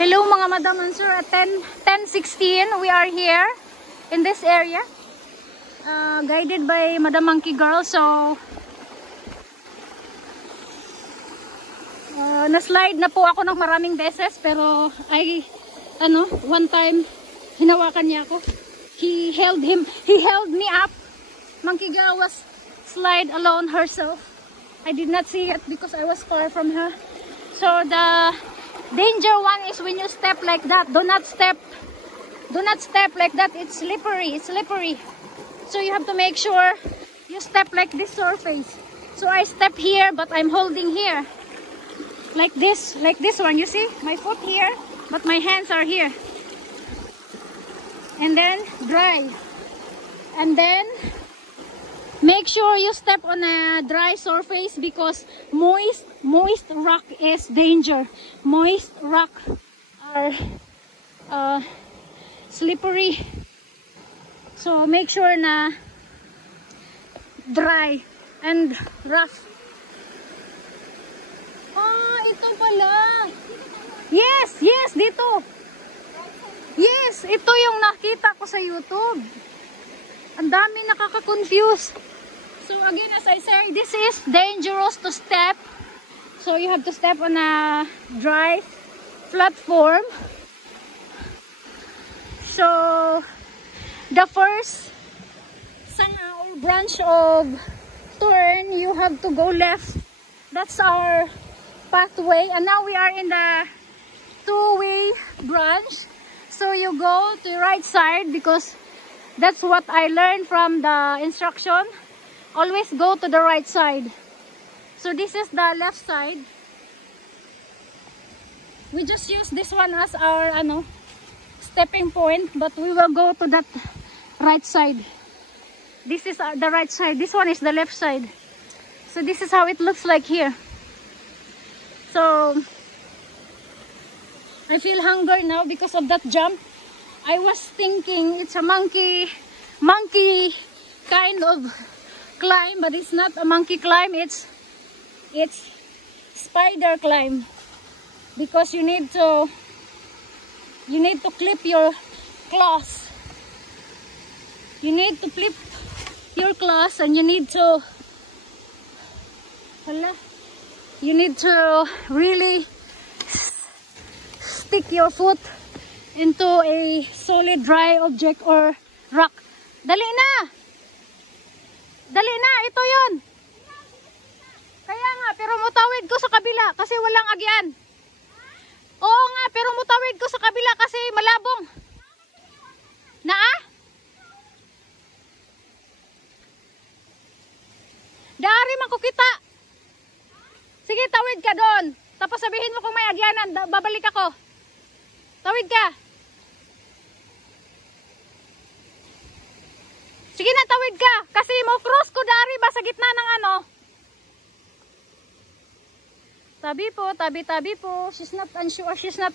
Hello mga madam and sir, at 10:16 we are here in this area, guided by Madam Monkey Girl. So na-slide na po ako ng maraming beses, pero one time hinawakan niya ako. He held me up. Monkey Girl was slide alone herself. I did not see it because I was far from her. So the danger one is when you step like that. Do not step like that. It's slippery. So you have to make sure you step like this surface. So I step here, but I'm holding here like this one. You see my foot here, but my hands are here. And then dry, and then make sure you step on a dry surface, because moist rock is danger. Moist rock are slippery. So make sure na dry and rough. Ito pala. Yes, dito. Yes, ito yung nakita ko sa YouTube. Ang dami nakaka-confuse. So again, as I say, this is dangerous to step. So you have to step on a dry platform. So the first sanga or branch of turn, you have to go left. That's our pathway. And now we are in the two-way branch. So you go to the right side, because that's what I learned from the instruction. Always go to the right side. So this is the left side. We just use this one as our stepping point, but we will go to that right side. This is the right side. This one is the left side. So this is how it looks like here. So I feel hunger now because of that jump. I was thinking it's a monkey kind of climb, but it's not a monkey climb. It's spider climb, because you need to clip your claws. You need to clip your claws, and you need to really stick your foot into a solid dry object or rock. Dali na, ito yun. Kaya nga, pero mutawid ko sa kabila kasi walang agyan. Oo nga, pero mutawid ko sa kabila kasi malabong. Dari man ko kita. Sige, tawid ka doon. Tapos sabihin mo kung may agyanan, babalik ako. Tawid ka. Sige na, tawid ka. Kasi mo cross ko dari ba sa gitna ng Tabi po. She's not unsure. She's not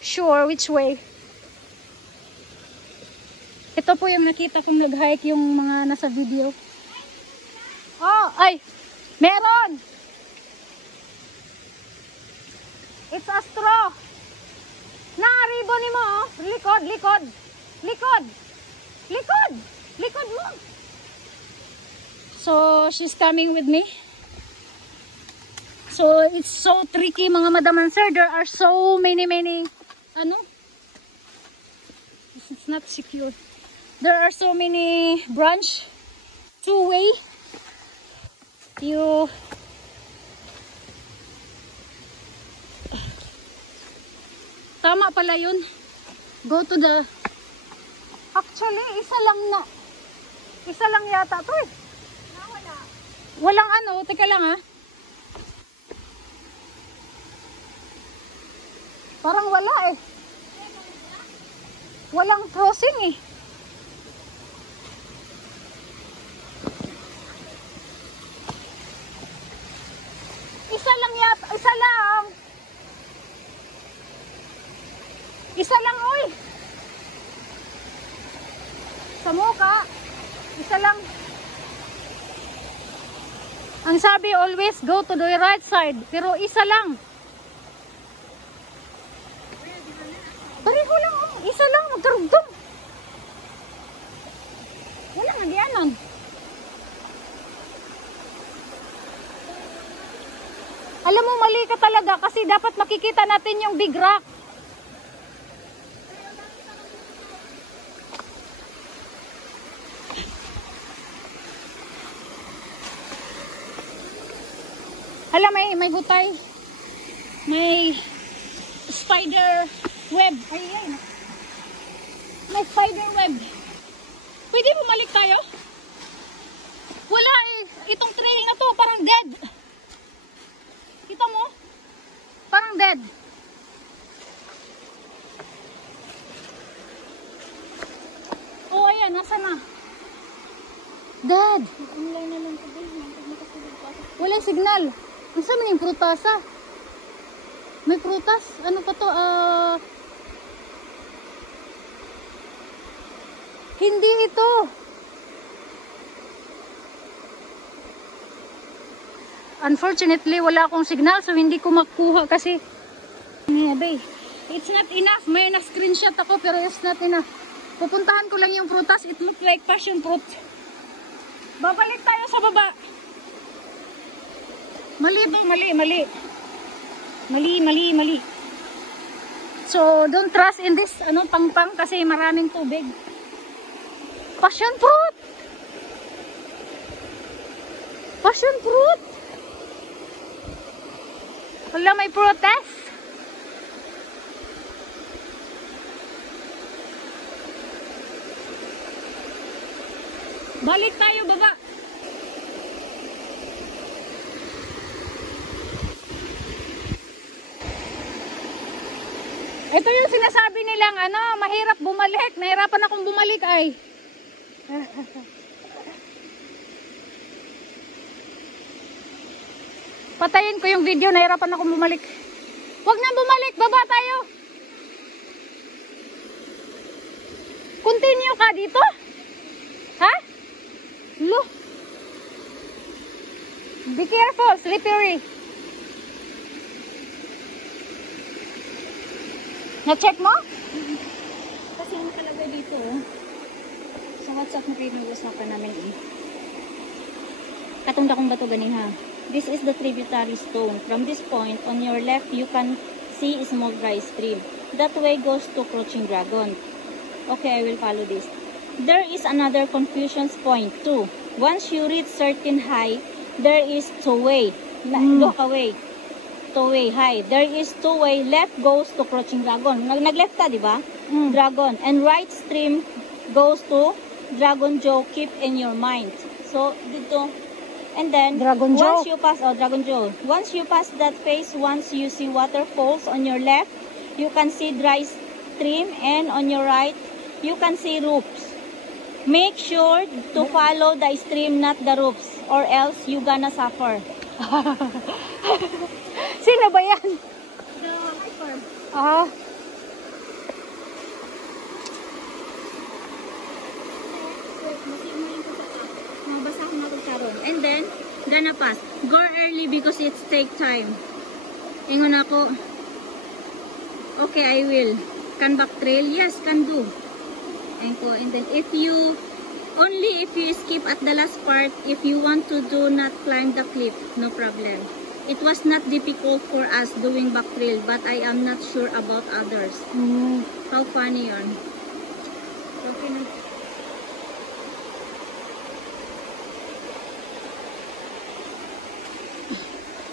sure which way. Ito po yung nakita kong nag-hike, yung mga nasa video. Oh, ay! Meron! It's a straw. Ribbon ni mo, oh. Likod mo. So she's coming with me. So it's so tricky, mga madam and sir. There are so many it's not secure. There are so many branch, two-way. Tama pala yun. Go to the... Actually, isa lang yata to eh. Walang teka lang ha. Parang wala eh. Walang crossing eh. Isa lang yata, isa lang oy. Sa mukha, isa lang. Ang sabi, always go to the right side, pero isa lang. Isa lang, magkarugtong. Wala nga diyanan. Alam mo, mali ka talaga kasi dapat makikita natin yung big rock. Hala, may butay. May spider web. Ay. May spider web. Pwede bumalik tayo? Wala eh. Itong trail na to parang dead. Kita mo? Parang dead. Oh, ayan. Nasa na? Dead. Wala signal. Ang saan yung prutasa? May prutas? Ano pa to? Hindi ito. Unfortunately, wala akong signal so hindi ko makuha kasi it's not enough. May na-screenshot ako pero it's not enough. Pupuntahan ko lang yung prutas. It looks like passion fruit. Babalik tayo sa baba. Mali ba? Mali. So, don't trust in this pangpang kasi maraming tubig. Passion fruit! Passion fruit! Wala, may protest. Balik tayo baba. Ito yung sinasabi nilang mahirap bumalik. Nahirapan akong bumalik ay. Patayin ko yung video, nahirapan akong bumalik. Huwag na bumalik, baba tayo. Continue ka dito? Ha? Look. Be careful, slippery. Na-check mo? Kasi yung nakalagay dito, sa WhatsApp na pinag-usapan namin katong dakong bato ganin ha. This is the tributary stone. From this point, on your left, you can see a small dry stream. That way goes to Crouching Dragon. Okay, I will follow this. There is another confusion point too. Once you reach certain height, there is two-way. Look away. Two-way high. There is two-way. Left goes to Crouching Dragon. Nag-left ka, di ba? Dragon. And right stream goes to Dragon Jaw. Keep in your mind. So, dito. And then, Dragon Jaw. once you pass, Dragon Jaw. Once you pass that phase, once you see waterfalls on your left, you can see dry stream. And on your right, you can see roofs. Make sure to follow the stream, not the roofs. Or else, you gonna suffer. Sino ba yan? The hiker. And then, gonna pass. Go early because it's take time. Ingon ako. Okay, I will. Can back trail? Yes, can do. And then, if you skip at the last part, if you want to do not climb the cliff, no problem. It was not difficult for us doing back trail, but I am not sure about others. How funny yun. Okay na.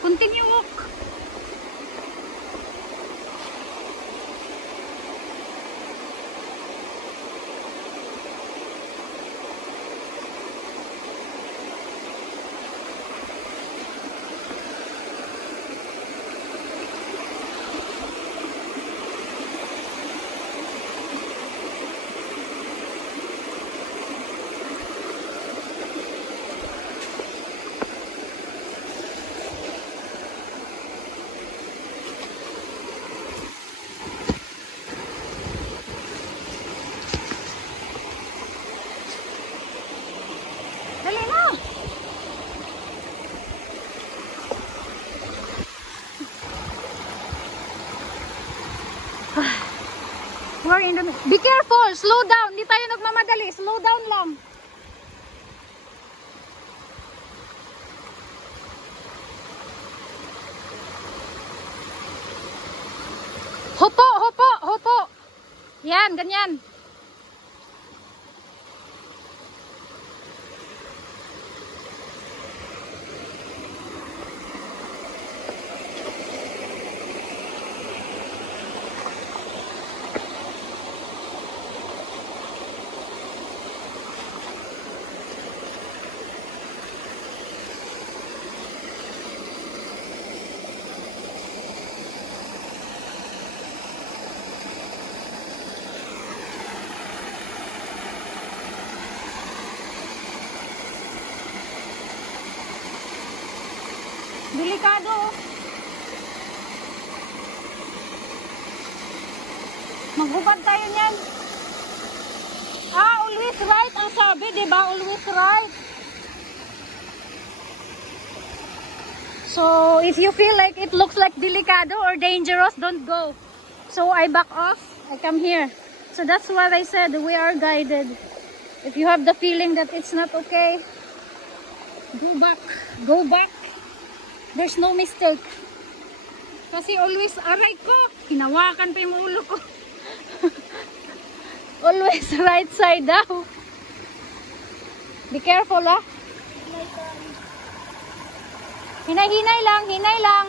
Continue walk. We're in the... Be careful! Slow down! Hindi tayo nagmamadali. Slow down lang. Hupo! Hupo! Hupo! Yan, ganyan. Delikado. Maghubad tayo niyan. Always right ang sabi, diba? Always right. So, if you feel like it looks like delikado or dangerous, don't go. So, I back off. I come here. So, that's what I said. We are guided. If you have the feeling that it's not okay, go back. Go back. There's no mistake. Kasi always, aray ko, hinawakan pa yung ulo ko. Always right side daw. Be careful, ah. Hinay-hinay lang, hinay lang.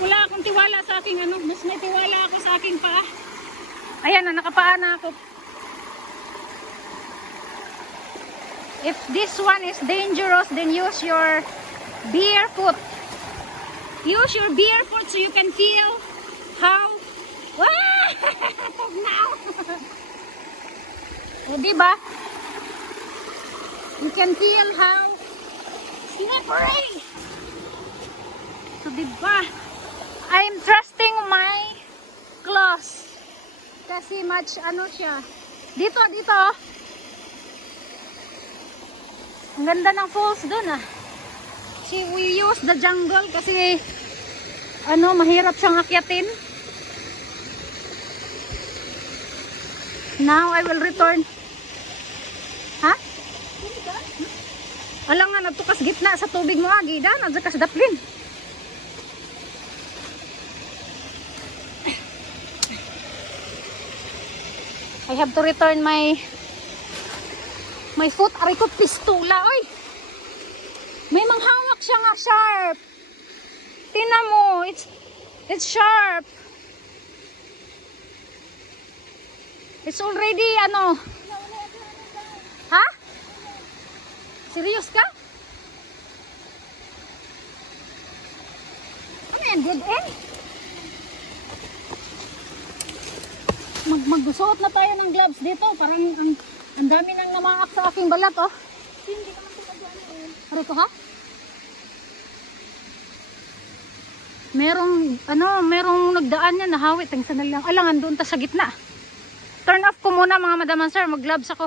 Wala akong tiwala sa aking ano, mas may tiwala ako sa aking paa. Ayan na, nakapaa na ako. If this one is dangerous, then use your bare foot. Use your bare foot so you can feel how... Now! O, diba? You can feel how slippery. So, diba? I'm trusting my claws. Kasi much, ano siya. Dito, dito. Ang ganda ng falls dun, ah. See, we use the jungle kasi, ano, mahirap siyang akyatin. Now, I will return. Ha? Alang nga, nagtukas gitna sa tubig mo, agi. Dan, nagtukas daplin. I have to return my foot. Aray ko, pistola, oy. May manghawak siya nga, sharp. Tingnan mo, it's sharp. It's already, ano. Ha? Serious ka? Ano yan, good end? Magsuot na tayo ng gloves dito. Parang ang dami nang namaak sa aking balat, oh. Hindi ka magpapagano. Rito, ha? Merong nagdaan yan, nahawit. Ang sanal lang. Alangan doon ta sa gitna. Turn off ko muna, mga madam and sir. Mag-gloves ako.